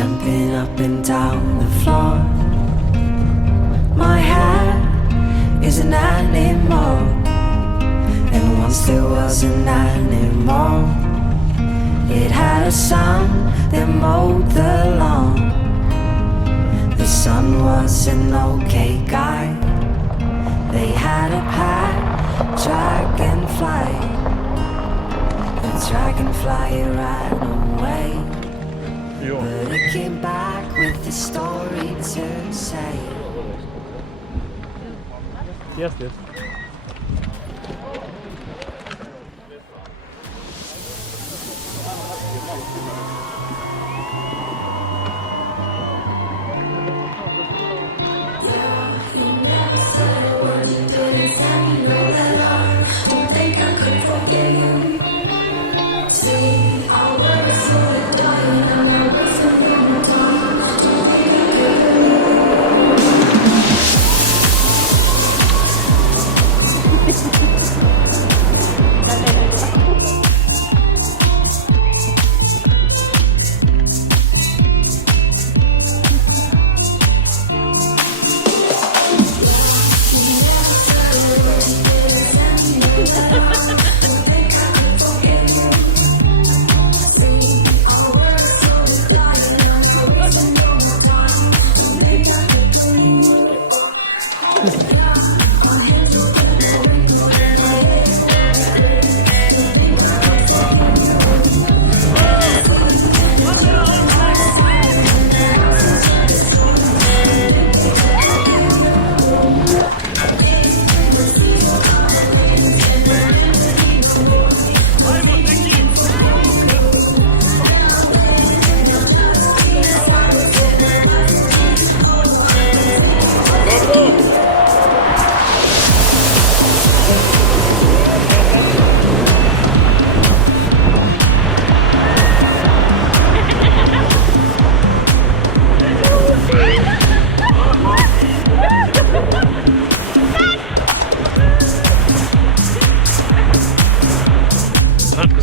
jumping up and down the floor. My hair is an animal, and once there was an animal. It had a son that mowed the lawn. The son was an okay guy. They had a pet dragonfly. The dragonfly ran away, but it came back with a story to say. Yes, yes.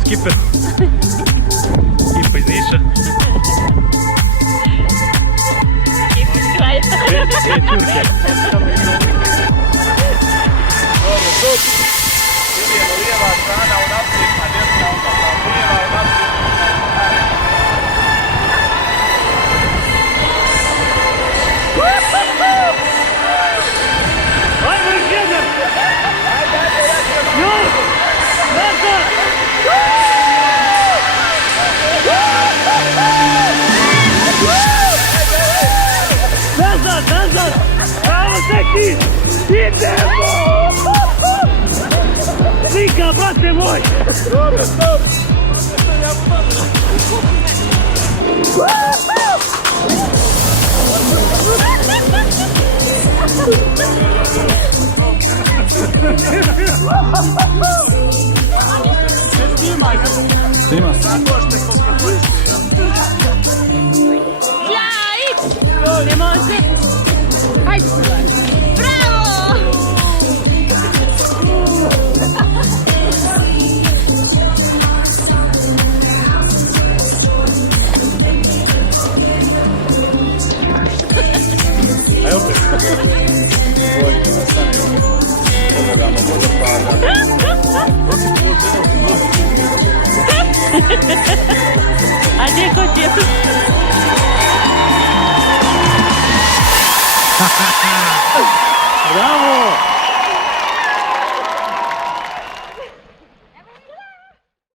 Skipper. Skipper Isisha. Dve Turke. Dobro, stop. Idemo lijeva strana unaprijed, a desna onda. Lijeva unaprijed. Ajmo još jedan! Još! Nazad! Nazad, nazad! Bravo, Seki! Idemo! Slika, brate moj! Dobro, stop. Snima. Ne može. Hajde. Bravo! Aj opet. Vojte na sami. Pogledamo vodopada. A gdje hoće? Bravo!